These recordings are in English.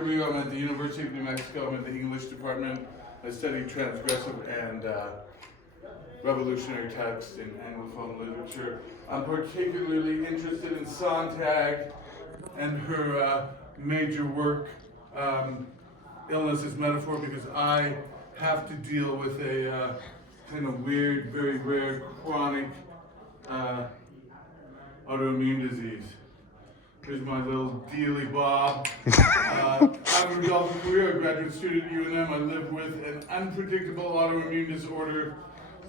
I'm at the University of New Mexico. I'm in the English department. I study transgressive and revolutionary text in Anglophone literature. I'm particularly interested in Sontag and her major work, Illness as Metaphor, because I have to deal with a kind of weird, very rare, chronic autoimmune disease. Here's my little dealy Bob. I'm Rudolfo, Carrillo, a graduate student at UNM. I live with an unpredictable autoimmune disorder.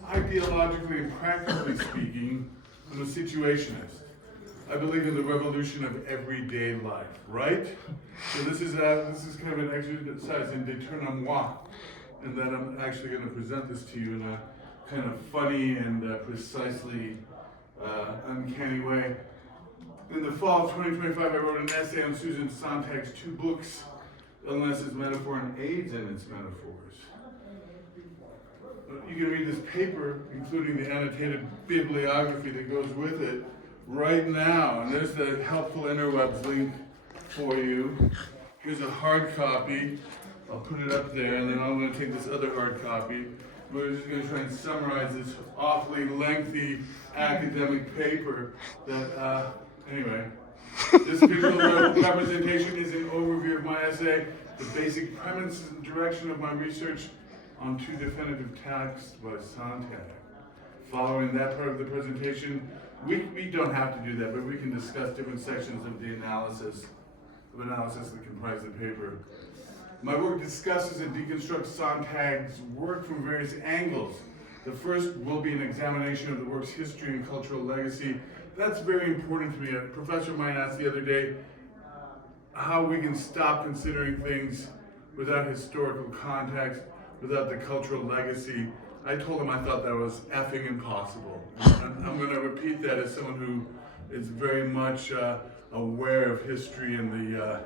Ideologically and practically speaking, I'm a situationist. I believe in the revolution of everyday life, right? So this is kind of an exercise in détournement, and that I'm actually going to present this to you in a kind of funny and precisely uncanny way. In the fall of 2025, I wrote an essay on Susan Sontag's two books, Illness as Metaphor and AIDS and its Metaphors. You can read this paper, including the annotated bibliography that goes with it, right now. And there's the helpful interwebs link for you. Here's a hard copy. I'll put it up there, and then I'm going to take this other hard copy. We're just going to try and summarize this awfully lengthy academic paper that, anyway. This visual representation is an overview of my essay, the basic premise and direction of my research on two definitive texts by Sontag. Following that part of the presentation, we don't have to do that, but we can discuss different sections of the analysis that comprise the paper. My work discusses and deconstructs Sontag's work from various angles. The first will be an examination of the work's history and cultural legacy. That's very important to me. A professor of mine asked the other day how we can stop considering things without historical context, without the cultural legacy. I told him I thought that was effing impossible. And I'm going to repeat that as someone who is very much aware of history and the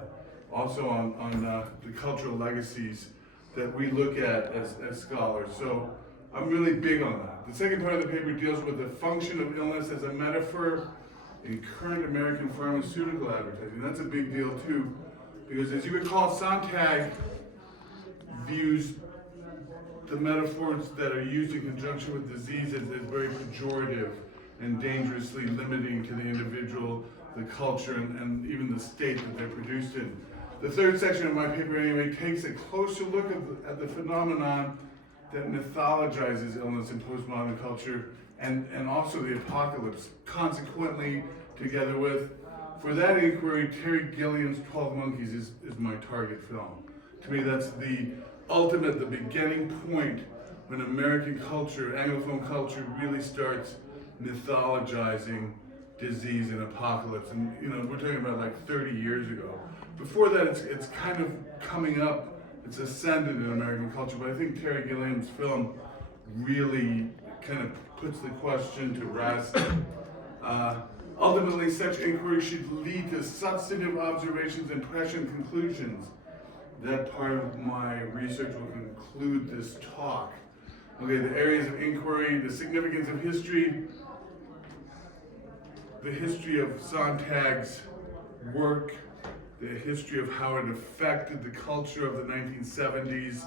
also on the cultural legacies that we look at as scholars. So I'm really big on that. The second part of the paper deals with the function of illness as a metaphor in current American pharmaceutical advertising. That's a big deal too, because as you recall, Sontag views the metaphors that are used in conjunction with diseases as very pejorative and dangerously limiting to the individual, the culture, and even the state that they're produced in. The third section of my paper, anyway, takes a closer look at the phenomenon that mythologizes illness in postmodern culture and also the apocalypse, consequently, together with, for that inquiry, Terry Gilliam's 12 Monkeys is my target film. To me, that's the ultimate, the beginning point when American culture, Anglophone culture, really starts mythologizing disease and apocalypse. And we're talking about like 30 years ago. Before that, it's kind of coming up, it's ascended in American culture, but I think Terry Gilliam's film really kind of puts the question to rest. Ultimately, such inquiry should lead to substantive observations and prescient conclusions. That part of my research will conclude this talk. Okay, the areas of inquiry, the significance of history, the history of Sontag's work, the history of how it affected the culture of the 1970s,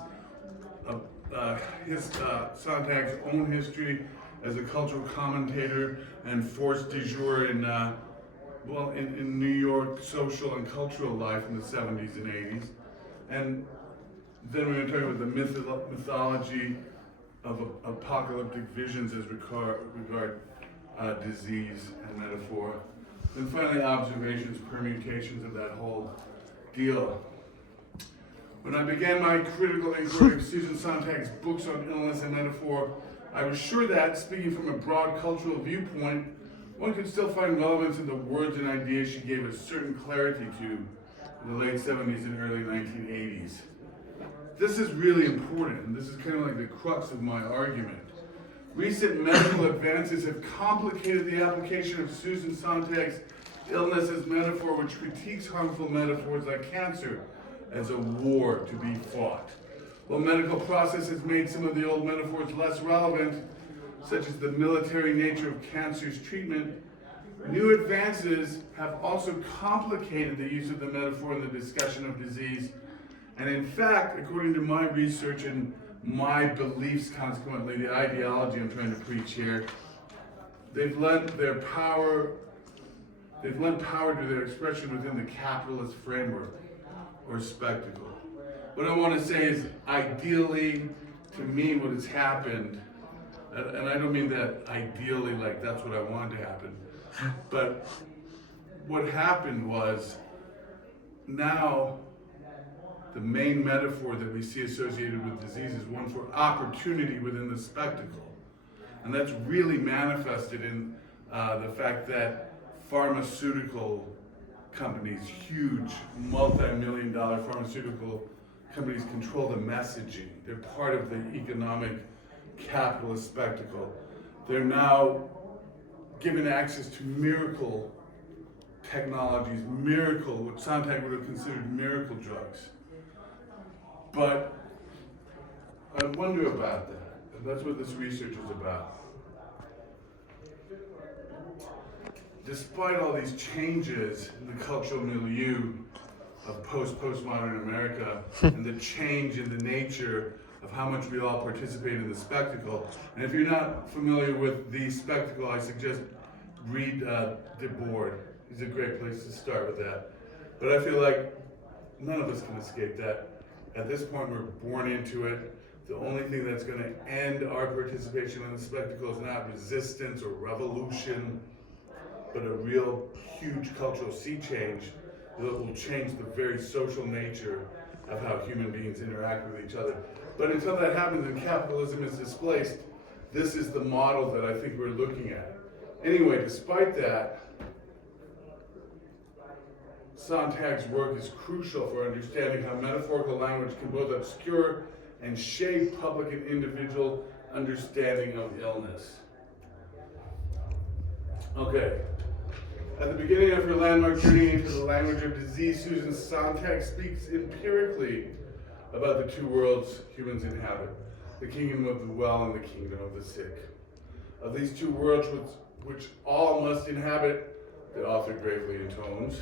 Sontag's own history as a cultural commentator and force du jour in New York social and cultural life in the 70s and 80s. And then we're going to talk about the mythology of apocalyptic visions as regard disease and metaphor. And finally, observations, permutations of that whole deal. When I began my critical inquiry of Susan Sontag's books on illness and metaphor, I was sure that, speaking from a broad cultural viewpoint, one could still find relevance in the words and ideas she gave a certain clarity to in the late 70s and early 1980s. This is really important, and this is kind of like the crux of my argument. Recent medical advances have complicated the application of Susan Sontag's Illness as Metaphor, which critiques harmful metaphors like cancer as a war to be fought. While medical process has made some of the old metaphors less relevant, such as the military nature of cancer's treatment, new advances have also complicated the use of the metaphor in the discussion of disease And in fact, according to my research and my beliefs, consequently, the ideology I'm trying to preach here, they've lent power to their expression within the capitalist framework or spectacle. What I want to say is, ideally, to me, what has happened, and I don't mean that ideally like that's what I wanted to happen, but what happened was, now the main metaphor that we see associated with disease is one for opportunity within the spectacle. And that's really manifested in the fact that pharmaceutical companies, huge multi-million-dollar pharmaceutical companies, control the messaging. They're part of the economic capitalist spectacle. They're now given access to miracle technologies, what Sontag would have considered miracle drugs. But I wonder about that, and that's what this research is about. Despite all these changes in the cultural milieu of postmodern America and the change in the nature of how much we all participate in the spectacle, and if you're not familiar with the spectacle, I suggest read De Board. It's a great place to start with that. But I feel like none of us can escape that. At this point, we're born into it. The only thing that's going to end our participation in the spectacle is not resistance or revolution, but a real huge cultural sea change that will change the very social nature of how human beings interact with each other. But until that happens and capitalism is displaced, this is the model that I think we're looking at. Anyway, despite that, Sontag's work is crucial for understanding how metaphorical language can both obscure and shape public and individual understanding of illness. Okay. At the beginning of her landmark journey into the language of disease, Susan Sontag speaks empirically about the two worlds humans inhabit, the kingdom of the well and the kingdom of the sick. Of these two worlds which all must inhabit, the author gravely intones.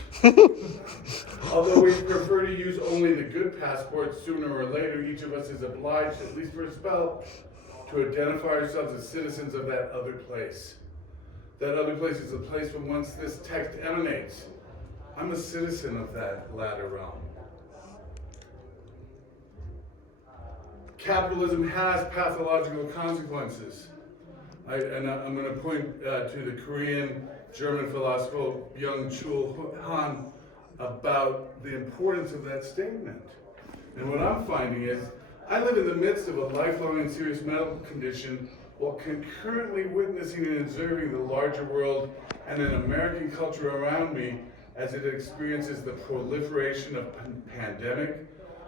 Although we prefer to use only the good passport, sooner or later each of us is obliged, at least for a spell, to identify ourselves as citizens of that other place. That other place is the place from whence this text emanates. I'm a citizen of that latter realm. Capitalism has pathological consequences. I'm going to point to the Korean German philosopher Byung-Chul Han about the importance of that statement. And what I'm finding is, I live in the midst of a lifelong and serious medical condition while concurrently witnessing and observing the larger world and an American culture around me as it experiences the proliferation of pandemic,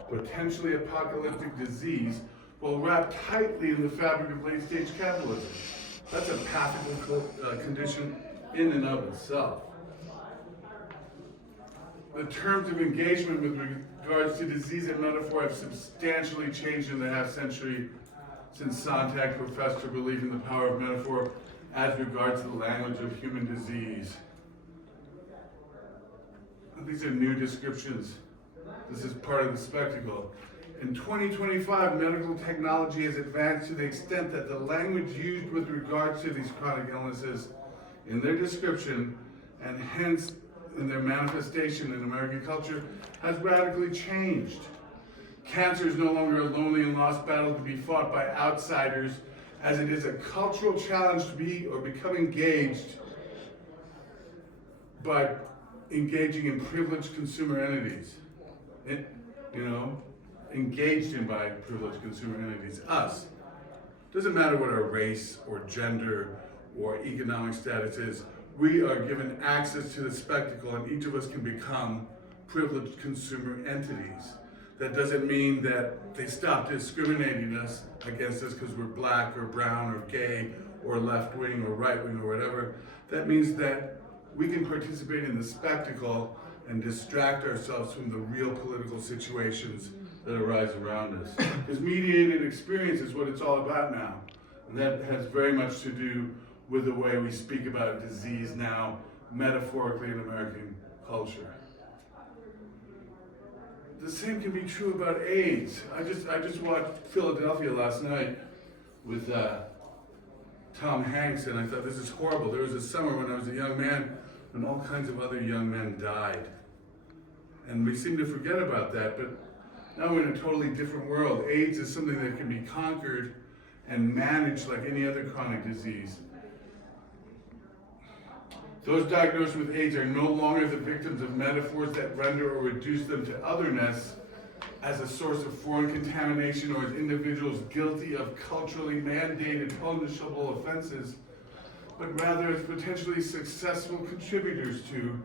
potentially apocalyptic disease, while wrapped tightly in the fabric of late-stage capitalism. That's a pathological condition in and of itself. The terms of engagement with regards to disease and metaphor have substantially changed in the half-century since Sontag professed her belief in the power of metaphor as regards the language of human disease. These are new descriptions. This is part of the spectacle. In 2025, medical technology has advanced to the extent that the language used with regards to these chronic illnesses in their description and hence in their manifestation in American culture has radically changed. Cancer is no longer a lonely and lost battle to be fought by outsiders, as it is a cultural challenge to be or become engaged by engaging in privileged consumer entities. Engaged in by privileged consumer entities, us. Doesn't matter what our race or gender or economic status is, we are given access to the spectacle and each of us can become privileged consumer entities. That doesn't mean that they stop discriminating against us because we're black or brown or gay or left-wing or right-wing or whatever. That means that we can participate in the spectacle and distract ourselves from the real political situations that arise around us. Because mediated experience is what it's all about now. And that has very much to do with the way we speak about disease now, metaphorically in American culture. the same can be true about AIDS. I just watched Philadelphia last night with Tom Hanks, and I thought, this is horrible. There was a summer when I was a young man when all kinds of other young men died. And we seem to forget about that, but now we're in a totally different world. AIDS is something that can be conquered and managed like any other chronic disease. Those diagnosed with AIDS are no longer the victims of metaphors that render or reduce them to otherness as a source of foreign contamination or as individuals guilty of culturally mandated punishable offenses, but rather as potentially successful contributors to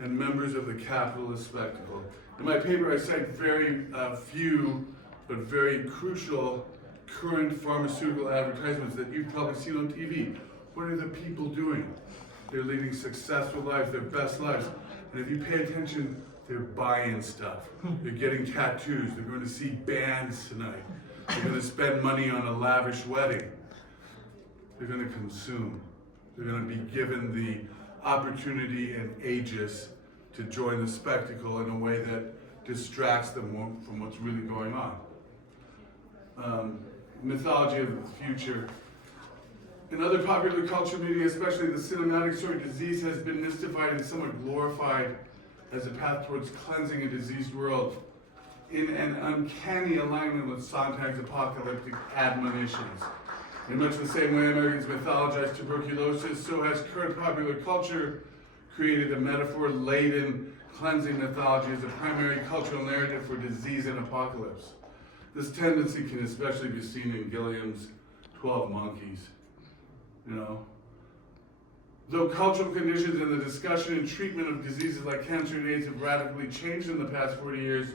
and members of the capitalist spectacle. In my paper, I cite very few but very crucial current pharmaceutical advertisements that you've probably seen on TV. What are the people doing? They're leading successful lives, their best lives. And if you pay attention, they're buying stuff. They're getting tattoos. They're going to see bands tonight. They're going to spend money on a lavish wedding. They're going to consume. They're going to be given the opportunity and aegis to join the spectacle in a way that distracts them from what's really going on. Mythology of the future. In other popular culture media, especially the cinematic story, disease has been mystified and somewhat glorified as a path towards cleansing a diseased world in an uncanny alignment with Sontag's apocalyptic admonitions. In much the same way Americans mythologize tuberculosis, so has current popular culture created a metaphor-laden cleansing mythology as a primary cultural narrative for disease and apocalypse. This tendency can especially be seen in Gilliam's 12 Monkeys. You know, though cultural conditions and the discussion and treatment of diseases like cancer and AIDS have radically changed in the past 40 years,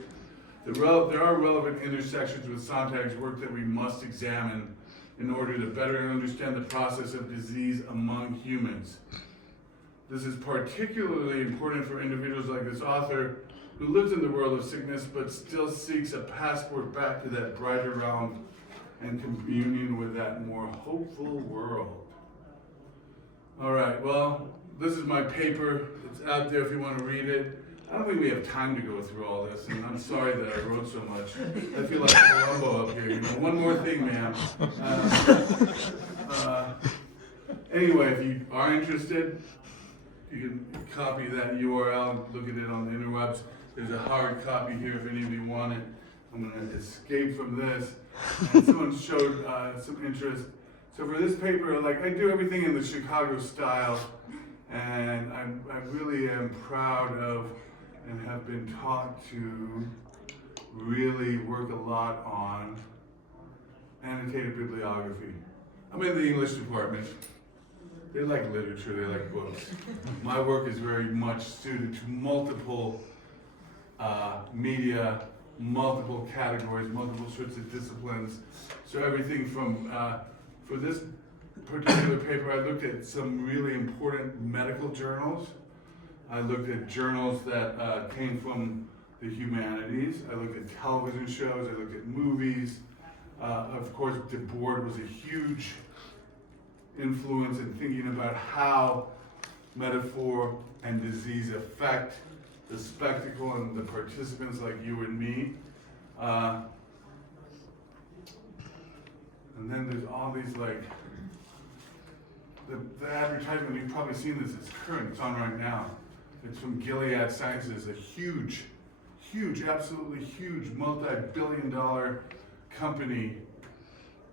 there are relevant intersections with Sontag's work that we must examine in order to better understand the process of disease among humans. This is particularly important for individuals like this author who lives in the world of sickness but still seeks a passport back to that brighter realm and communion with that more hopeful world. All right, well, this is my paper. It's out there if you want to read it. I don't think we have time to go through all this, and I'm sorry that I wrote so much. I feel like Columbo up here, you know. One more thing, ma'am. Anyway, if you are interested, you can copy that URL and look at it on the interwebs. There's a hard copy here if any of you want it. I'm going to escape from this. And someone showed some interest. So for this paper, like, I do everything in the Chicago style, and I really am proud of and have been taught to really work a lot on annotated bibliography. I'm in the English department. They like literature, they like books. My work is very much suited to multiple media, multiple categories, multiple sorts of disciplines. So everything from, for this particular paper, I looked at some really important medical journals. I looked at journals that came from the humanities. I looked at television shows, I looked at movies. Of course, DeBoard was a huge influence in thinking about how metaphor and disease affect the spectacle and the participants like you and me. And then there's all these, like, the advertisement, you've probably seen this, it's current, it's on right now. It's from Gilead Sciences, a huge, absolutely huge, multi-billion-dollar company.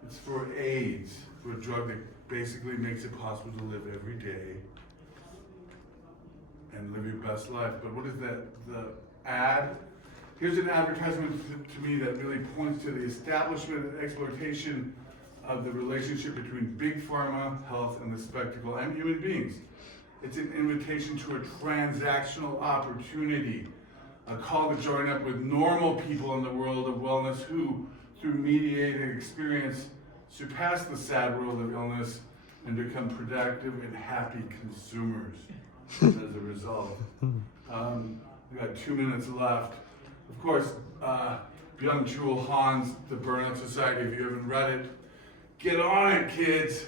It's for AIDS, for a drug that basically makes it possible to live every day and live your best life. But what is that, the ad? Here's an advertisement to me that really points to the establishment and exploitation of the relationship between big pharma, health, and the spectacle, and human beings. It's an invitation to a transactional opportunity, a call to join up with normal people in the world of wellness who, through mediated experience, surpass the sad world of illness and become productive and happy consumers as a result. We've got 2 minutes left. Of course, young Jewel Hahn's The Burnout Society, if you haven't read it, get on it, kids.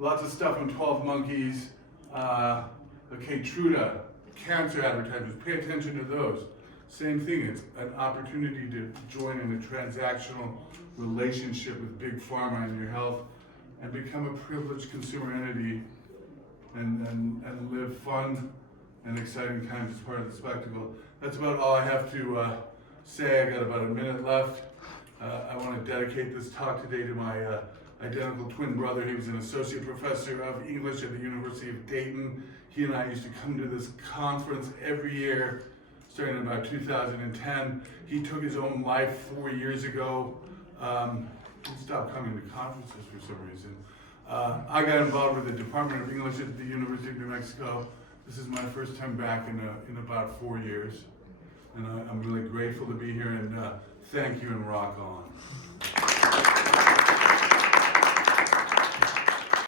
Lots of stuff on 12 Monkeys. Okay, Truda, cancer advertisements, pay attention to those. Same thing, it's an opportunity to join in a transactional relationship with Big Pharma and your health and become a privileged consumer entity and live fun and exciting times as part of the spectacle. That's about all I have to say. I got about a minute left. I want to dedicate this talk today to my identical twin brother. He was an associate professor of English at the University of Dayton. He and I used to come to this conference every year, starting in about 2010. He took his own life 4 years ago. He stopped coming to conferences for some reason. I got involved with the Department of English at the University of New Mexico. This is my first time back in about 4 years. And I'm really grateful to be here, and thank you, and rock on.